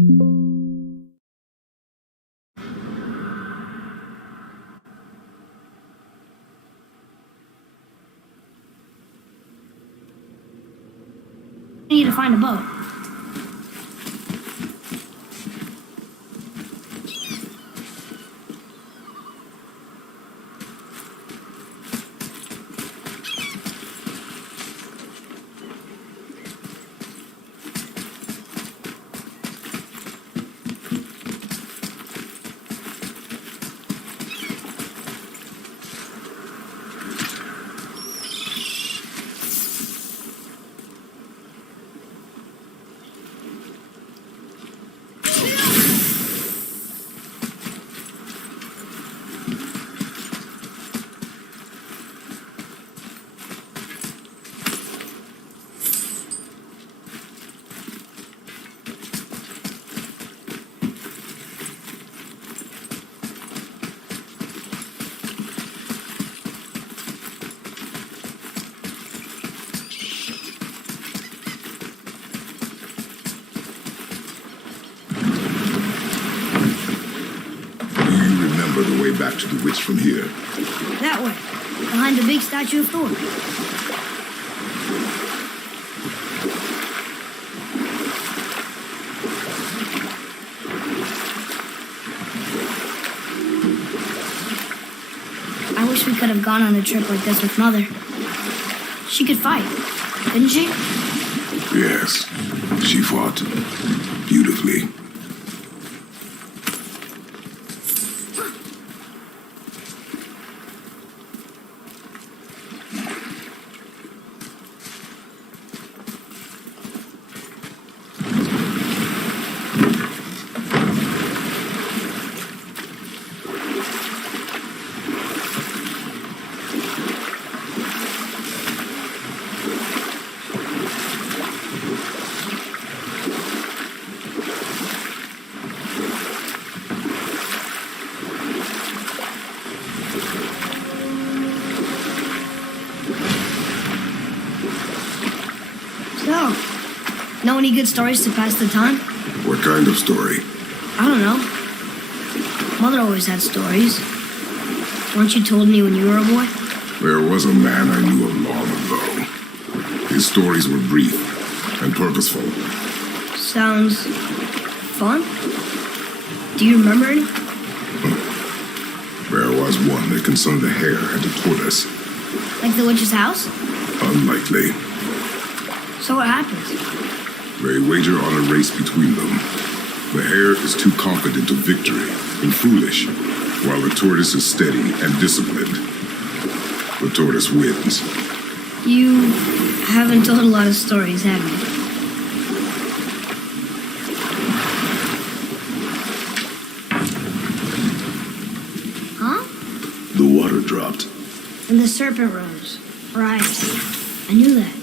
We need to find a boat. The way back to the witch from here. That way, behind the big statue of Thor. I wish we could have gone on a trip like this with Mother. She could fight, couldn't she? Yes, she fought beautifully. So, know any good stories to pass the time? What kind of story? I don't know. Mother always had stories. Weren't you told me when you were a boy? There was a man I knew of long ago. His stories were brief and purposeful. Sounds fun. Do you remember any? There was one that concerned a hare and a tortoise. Like the witch's house? Unlikely. So what happens? They wager on a race between them. The hare is too confident of victory and foolish, while the tortoise is steady and disciplined. The tortoise wins. You haven't told a lot of stories, have you? Huh? The water dropped. And the serpent rose. Right. I knew that.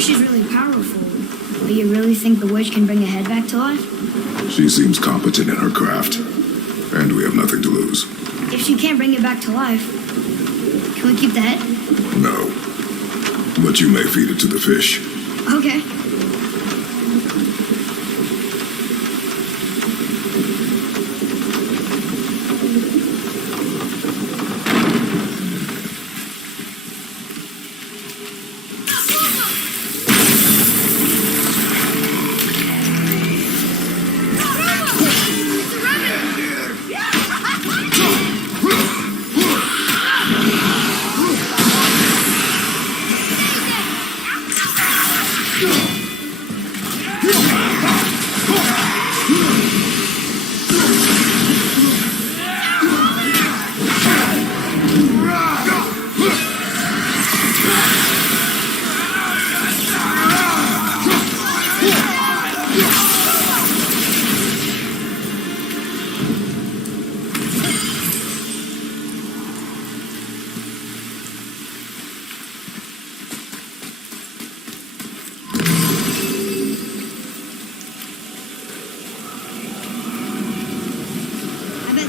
She's really powerful, but you really think the witch can bring a head back to life? She seems competent in her craft, and we have nothing to lose. If she can't bring it back to life, can we keep the head? No, but you may feed it to the fish. Okay. Go!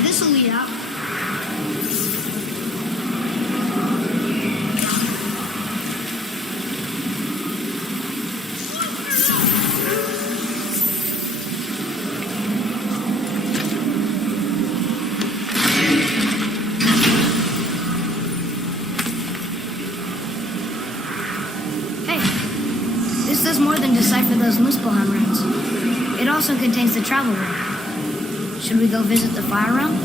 this'll lead out. Hey, this does more than decipher those Muspelheim runes. It also contains the travel rune. Should we go visit the fire realm?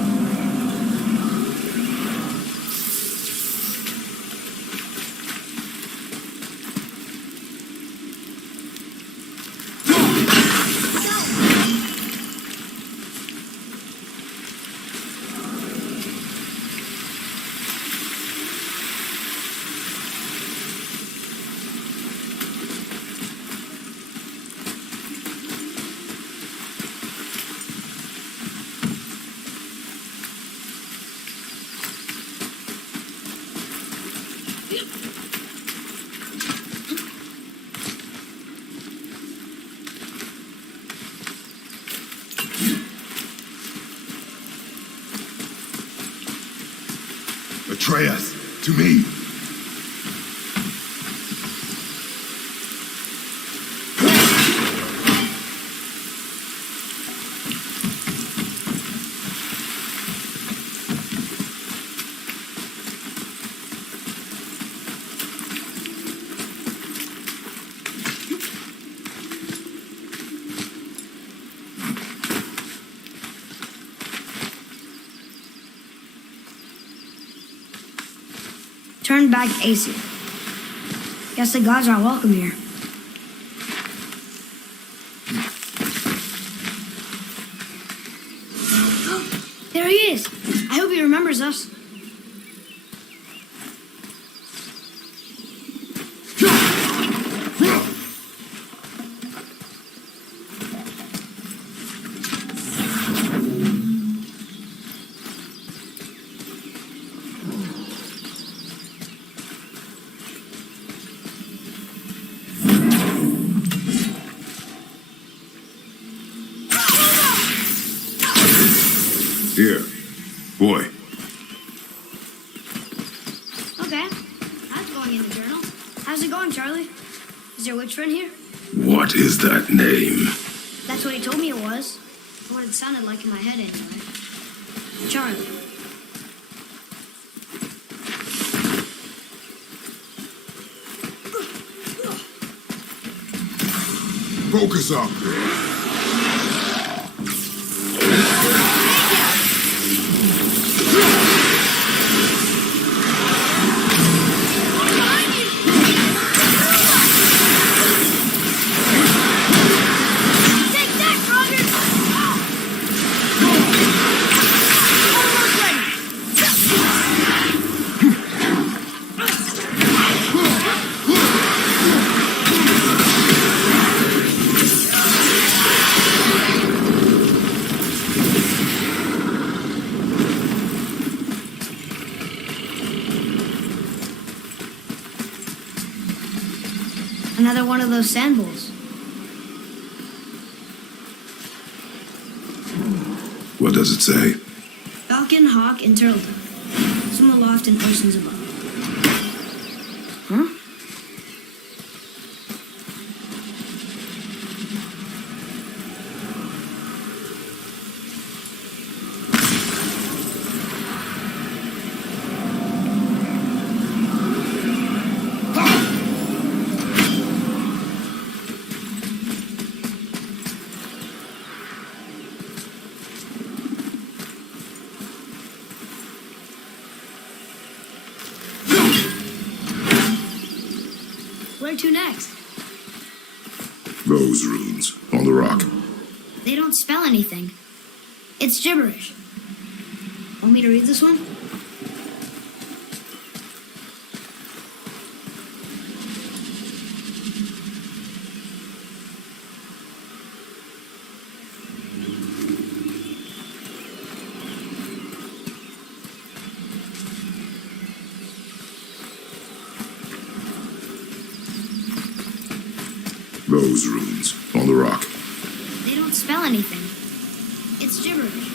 Atreus, to me. Turn back Aesir. Guess the gods aren't welcome here. There he is. I hope he remembers us. Here, boy. Okay, that's going in the journal. How's it going, Charlie? Is your witch friend here? What is that name? That's what he told me it was. What it sounded like in my head, anyway. Charlie. Focus up. Another one of those sand bowls. What does it say? Falcon, hawk, and turtledove. Swim aloft in oceans above. Huh? Where to next? Those runes on the rock. They don't spell anything. It's gibberish. Want me to read this one? Those runes on the rock. They don't spell anything. It's gibberish.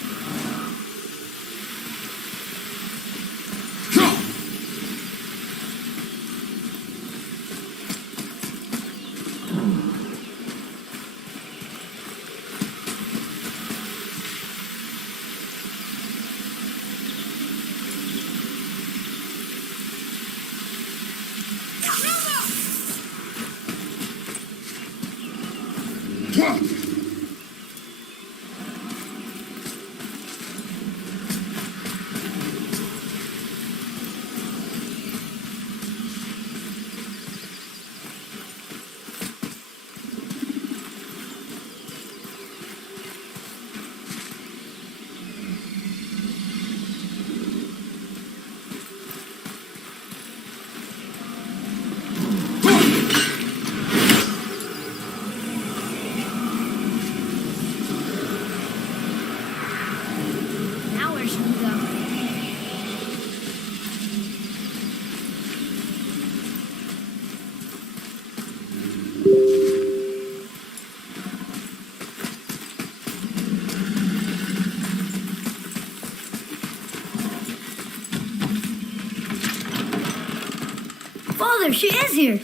Mother, she is here.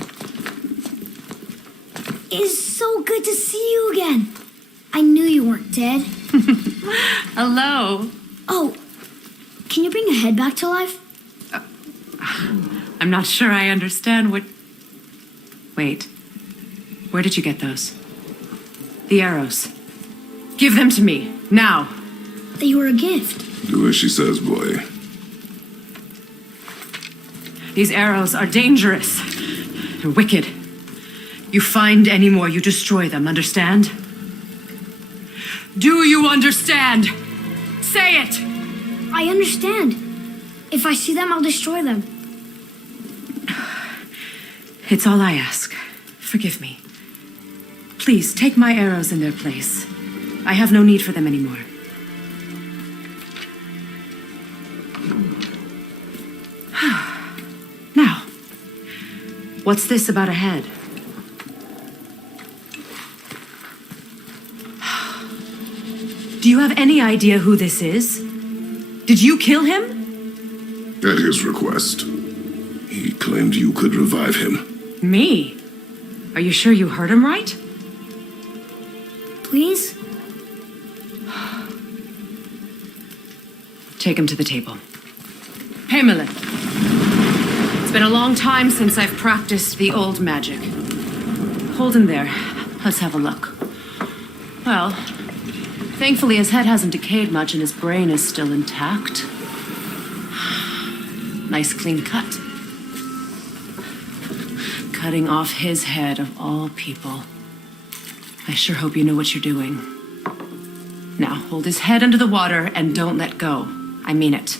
It is so good to see you again. I knew you weren't dead. Hello. Oh, can you bring a head back to life? I'm not sure I understand what... Wait. Where did you get those? The arrows. Give them to me, now. They were a gift. Do as she says, boy. These arrows are dangerous and wicked. You find any more, you destroy them, understand? Do you understand? Say it! I understand. If I see them, I'll destroy them. It's all I ask. Forgive me. Please, take my arrows in their place. I have no need for them anymore. Now, what's this about a head? Do you have any idea who this is? Did you kill him? At his request. He claimed you could revive him. Me? Are you sure you heard him right? Please? Take him to the table. Hamelin. It's been a long time since I've practiced the old magic. Hold him there. Let's have a look. Well, thankfully his head hasn't decayed much and his brain is still intact. Nice clean cut. Cutting off his head of all people. I sure hope you know what you're doing. Now, hold his head under the water and don't let go. I mean it.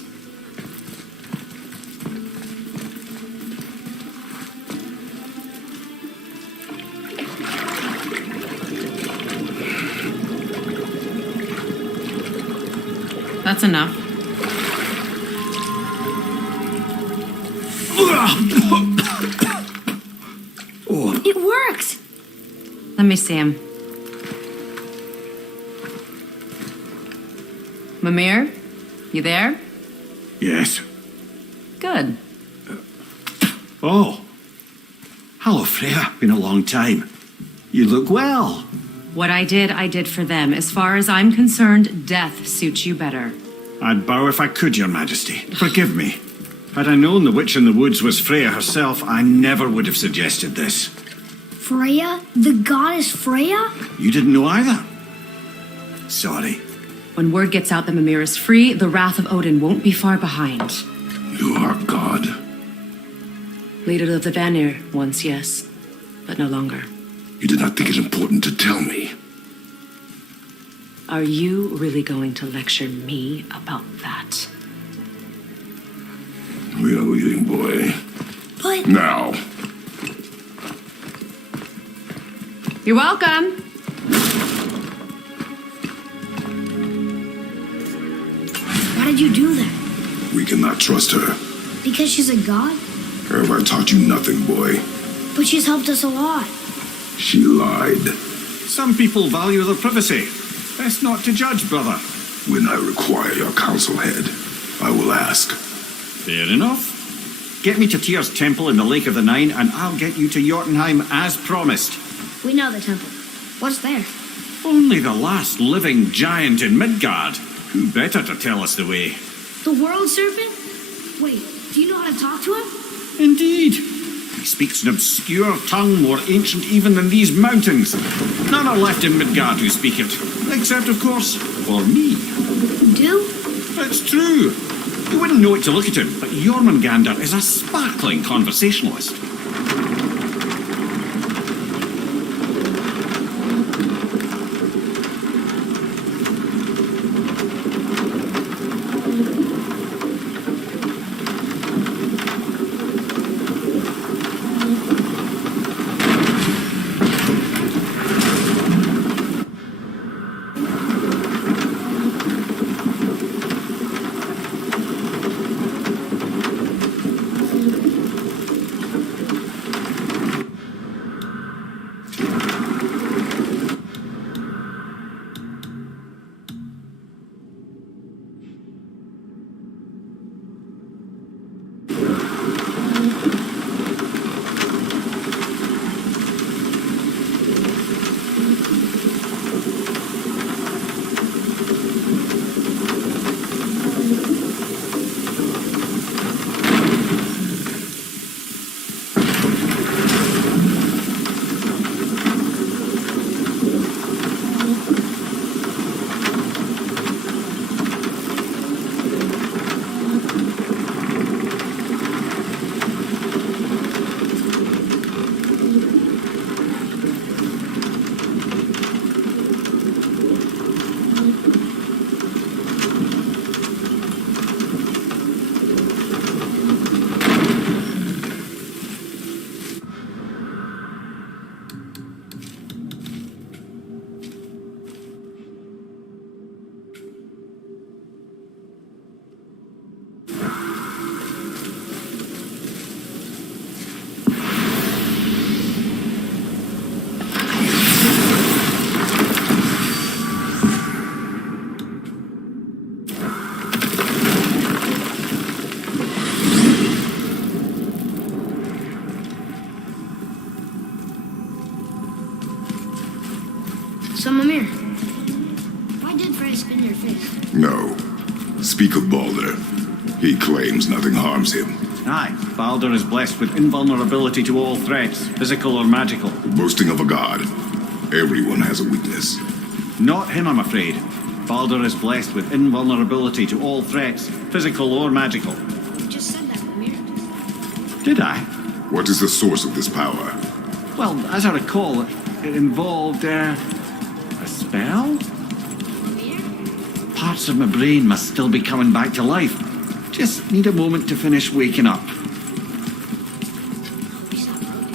That's enough. It worked! Let me see him. Mimir, you there? Yes. Good. Oh. Hello, Freya. Been a long time. You look well. What I did for them. As far as I'm concerned, death suits you better. I'd bow if I could, Your Majesty. Forgive me. Had I known the witch in the woods was Freya herself, I never would have suggested this. Freya? The goddess Freya? You didn't know either? Sorry. When word gets out that Mimir is free, the wrath of Odin won't be far behind. You are God. Leader of the Vanir, once, yes, but no longer. You did not think it important to tell me. Are you really going to lecture me about that? We are leaving, boy. But... Now. You're welcome. Why did you do that? We cannot trust her. Because she's a god? Have I taught you nothing, boy? But she's helped us a lot. She lied. Some people value their privacy. Best not to judge, brother. When I require your council head, I will ask. Fair enough. Get me to Tyr's temple in the Lake of the Nine, and I'll get you to Jotunheim as promised. We know the temple. What's there? Only the last living giant in Midgard. Who better to tell us the way? The world serpent? Wait, do you know how to talk to him? Indeed. He speaks an obscure tongue more ancient even than these mountains. None are left in Midgard who speak it. Except, of course, for me. Do? It's true. You wouldn't know it to look at him, but Jormungandr is a sparkling conversationalist. Speak of Balder. He claims nothing harms him. Aye, Baldur is blessed with invulnerability to all threats, physical or magical. Boasting of a god. Everyone has a weakness. Not him, I'm afraid. Baldur is blessed with invulnerability to all threats, physical or magical. You just said that, Mimir. Did I? What is the source of this power? Well, as I recall, it involved, a spell? Mimir? Parts of my brain must still be coming back to life. Just need a moment to finish waking up. We saw Odin.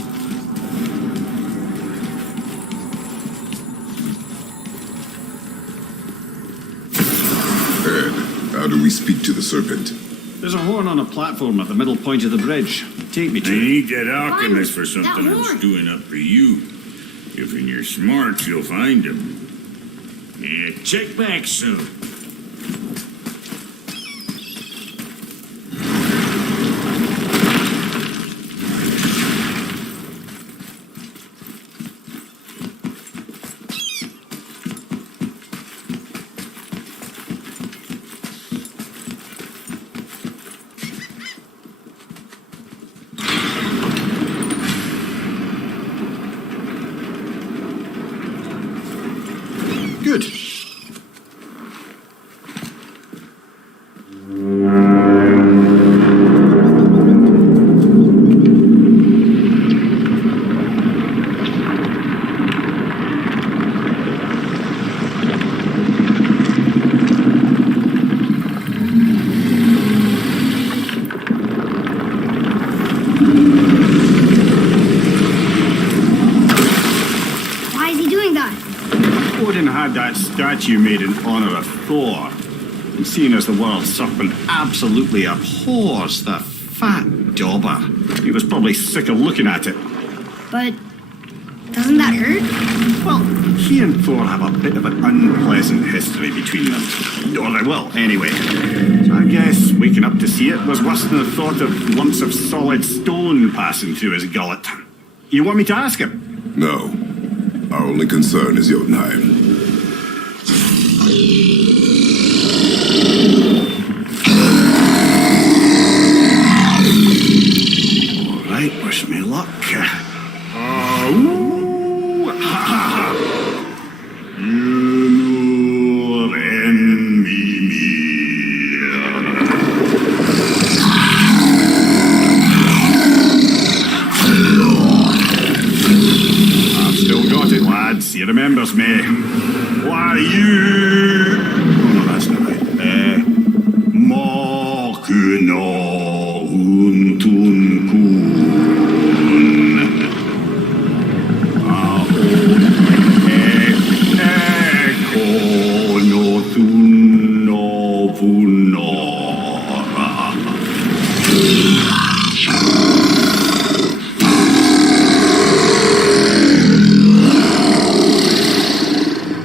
Ed, how do we speak to the serpent? There's a horn on a platform at the middle point of the bridge. Take me I to it. need that alchemist for Fine, something that I'm horn. stewing up for you. If in your smarts, you'll find him. Yeah, check back soon. Good. Why is he doing that? Odin had that statue made in honor of Thor. And seeing as the world serpent absolutely abhors the fat dauber, he was probably sick of looking at it. But doesn't that hurt? Well, he and Thor have a bit of an unpleasant history between them. Or they will, anyway. So I guess waking up to see it was worse than the thought of lumps of solid stone passing through his gullet. You want me to ask him? No. Our only concern is Jotunheim. All right, wish me luck. Ooh, ha, ha, ha. You envy me. I've still got it, lads. He remembers me. Why, you... Oh, no, that's not right. Makuna Untunkun.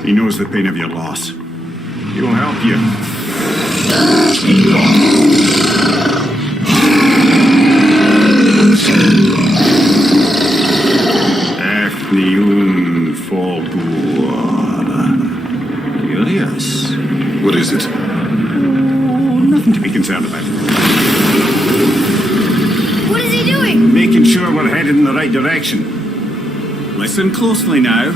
He knows the pain of your loss. He will help you. Efniun Fogur. Curious. What is it? Oh, nothing to be concerned about. What is he doing? Making sure we're headed in the right direction. Listen closely now.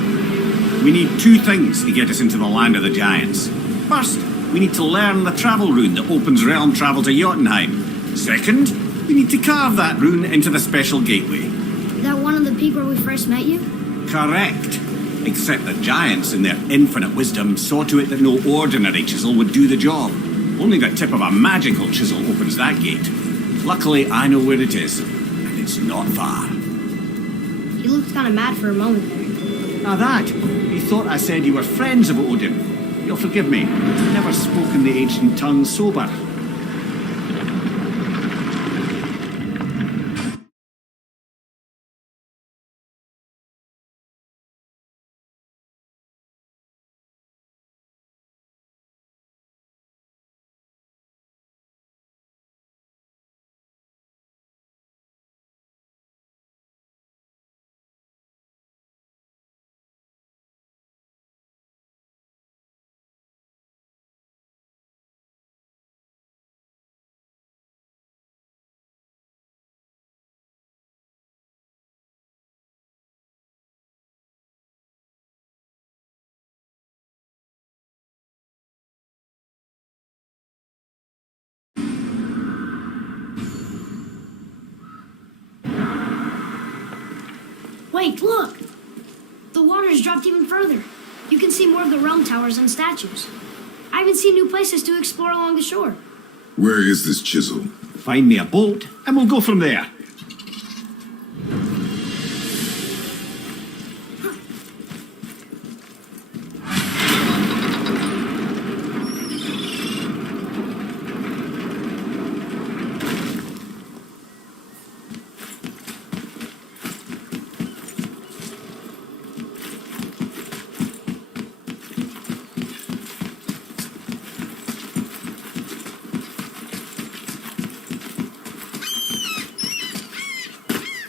We need two things to get us into the land of the giants. First, we need to learn the travel rune that opens realm travel to Jotunheim. Second, we need to carve that rune into the special gateway. Is that one on the peak where we first met you? Correct. Except the giants, in their infinite wisdom, saw to it that no ordinary chisel would do the job. Only the tip of a magical chisel opens that gate. Luckily, I know where it is, and it's not far. He looked kind of mad for a moment there. Now that, he thought I said you were friends of Odin. You'll forgive me, I've never spoken the ancient tongue sober. Wait, look! The water's dropped even further. You can see more of the realm towers and statues. I even see new places to explore along the shore. Where is this chisel? Find me a boat, and we'll go from there.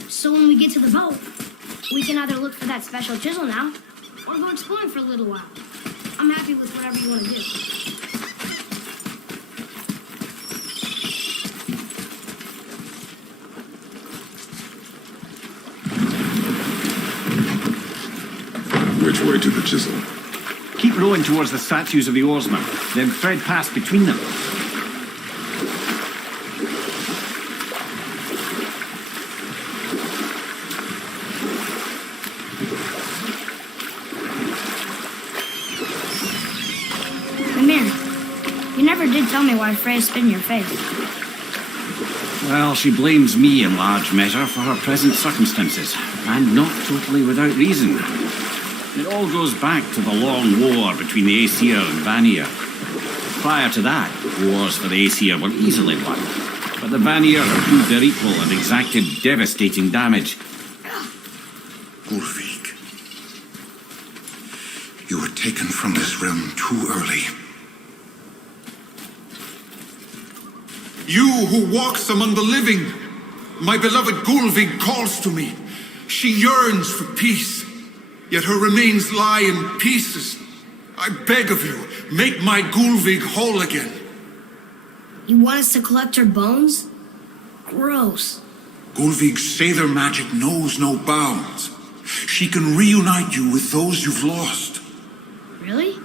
So when we get to the boat, we can either look for that special chisel now, or go exploring for a little while. I'm happy with whatever you want to do. Which way to the chisel? Keep rowing towards the statues of the oarsmen, then thread past between them. Mimir, you never did tell me why Freya spit in your face. Well, she blames me in large measure for her present circumstances, and not totally without reason. It all goes back to the long war between the Aesir and Vanir. Prior to that, wars for the Aesir were easily won, but the Vanir have proved their equal and exacted devastating damage. Ulvik, you were taken from this realm too early. You who walks among the living, my beloved Gulvig calls to me. She yearns for peace, yet her remains lie in pieces. I beg of you, make my Gulvig whole again. You want us to collect her bones? Gross. Gulvig's Seidr magic knows no bounds. She can reunite you with those you've lost. Really?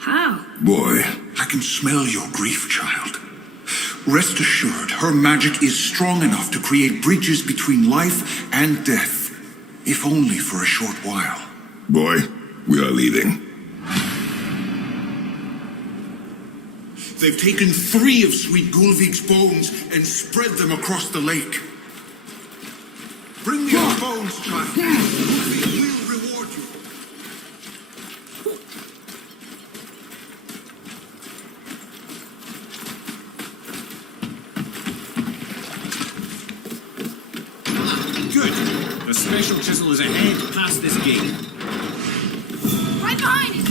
How? Boy, I can smell your grief, child. Rest assured, her magic is strong enough to create bridges between life and death, if only for a short while. boy, we are leaving. They've taken 3 of sweet Gulvig's bones and spread them across the lake. Bring me your bones, child. Gulvig will reward you. Good. The special chisel is ahead past this gate. Right behind it!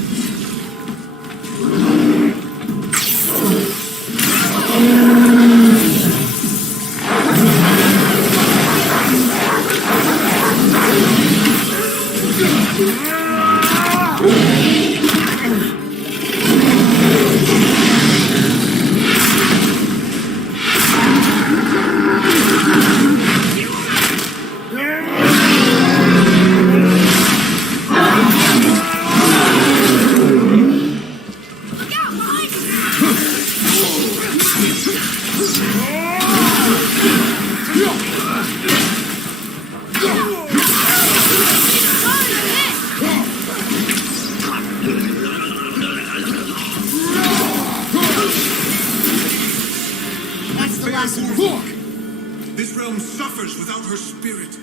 This realm suffers without her spirit.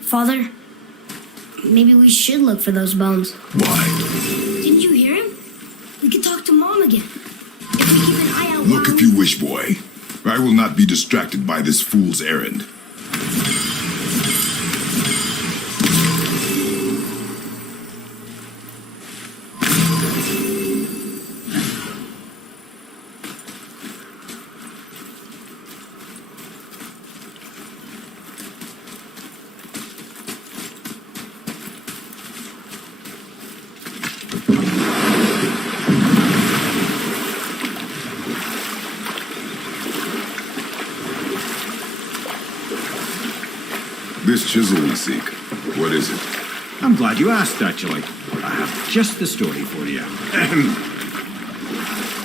Father, maybe we should look for those bones. Why? Didn't you hear him? We could talk to Mom again. If we keep an eye out Look while if you wish, boy. I will not be distracted by this fool's errand. This chisel we seek, what is it? I'm glad you asked, actually. I have just the story for you.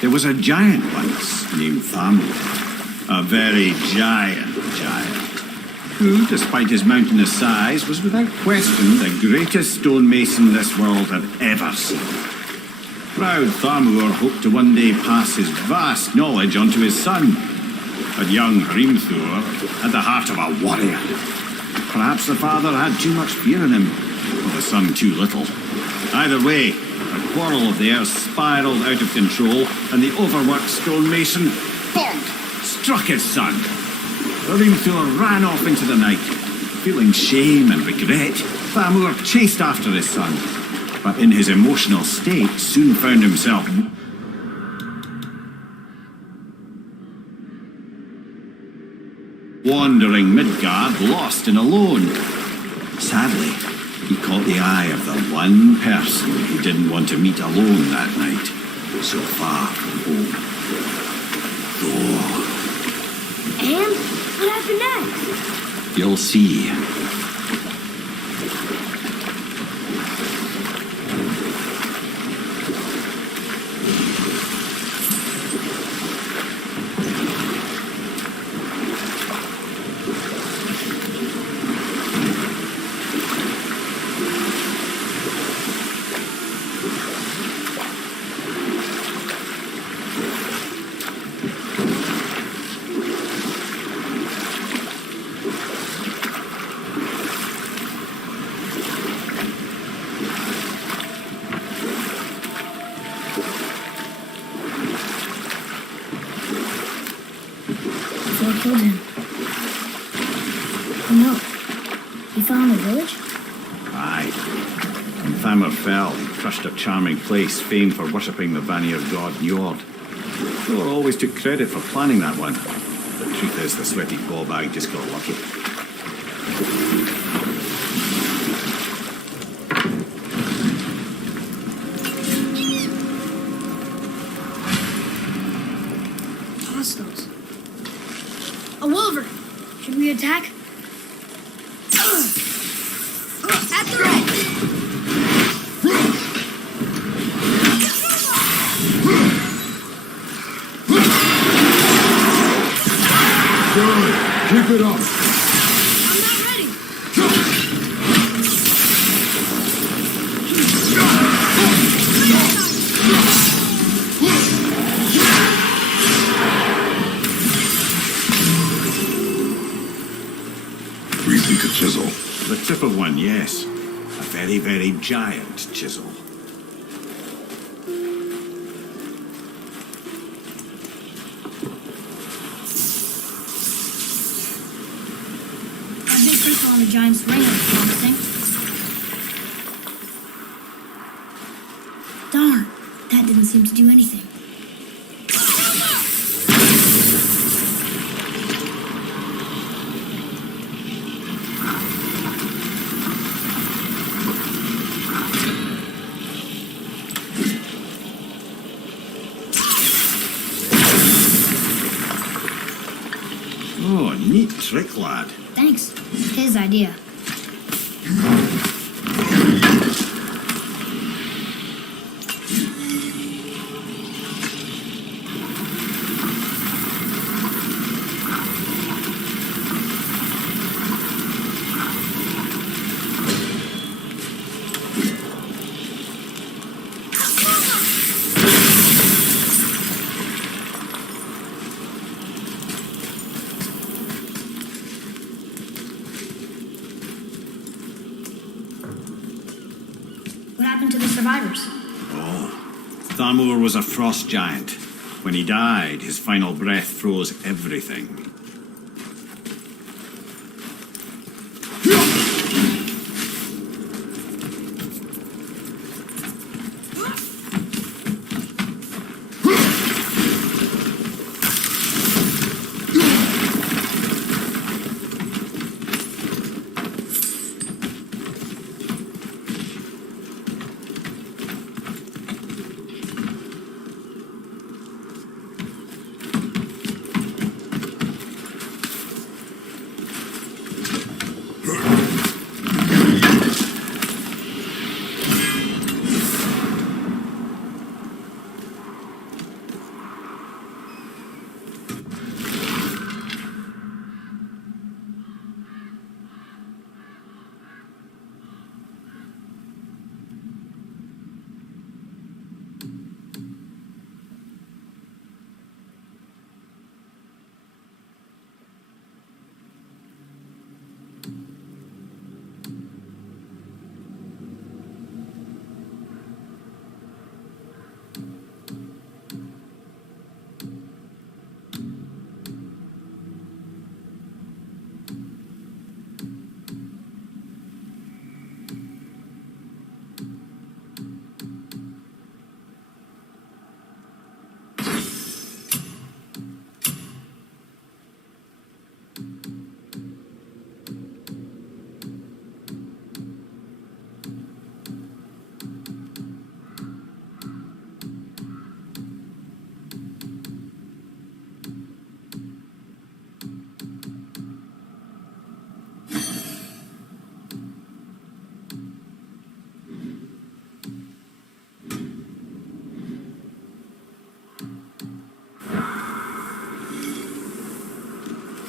There was a giant once named Thamur. A very giant. who, despite his mountainous size, was without question the greatest stonemason this world had ever seen. Proud Thamur hoped to one day pass his vast knowledge onto his son. But young Hrimthur had the heart of a warrior. Perhaps the father had too much fear in him, or the son too little. Either way, a quarrel of theirs spiraled out of control, and the overworked stonemason, bonk, struck his son. Hrimthur ran off into the night. Feeling shame and regret, Thamur chased after his son, but in his emotional state soon found himself wandering Midgard, lost and alone. Sadly, he caught the eye of the one person he didn't want to meet alone that night, so far from home. Thor. And what happened next? You'll see. Thor killed him. Oh no. He fell in the village? Aye. When Thamur fell, he crushed a charming place famed for worshipping the Vanir god Njord. Thor always took credit for planning that one. The truth is, the sweaty ballbag just got lucky. Hostiles. A wolverine! Should we attack? At the right! Good. Keep it up. I'm not ready! Repeat a chisel. The tip of one, yes. A very, very giant chisel. A big crystal on the giant's ring looks promising. Darn, that didn't seem to do anything. Oh, neat trick, lad. Thanks. His idea. What happened to the survivors? Thamur was a frost giant. When he died, his final breath froze everything.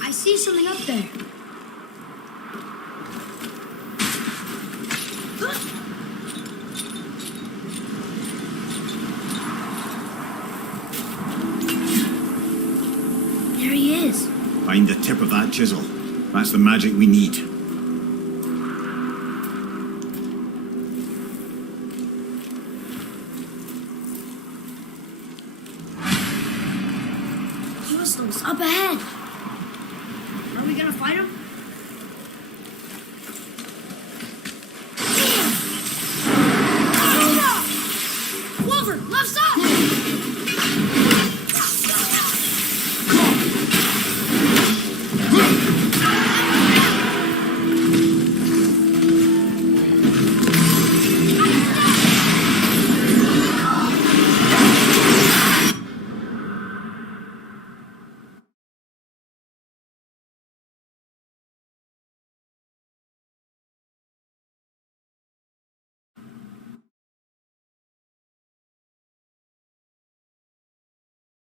I see something up there. There he is. Find the tip of that chisel. That's the magic we need. Hostiles up ahead. Are we gonna fight him?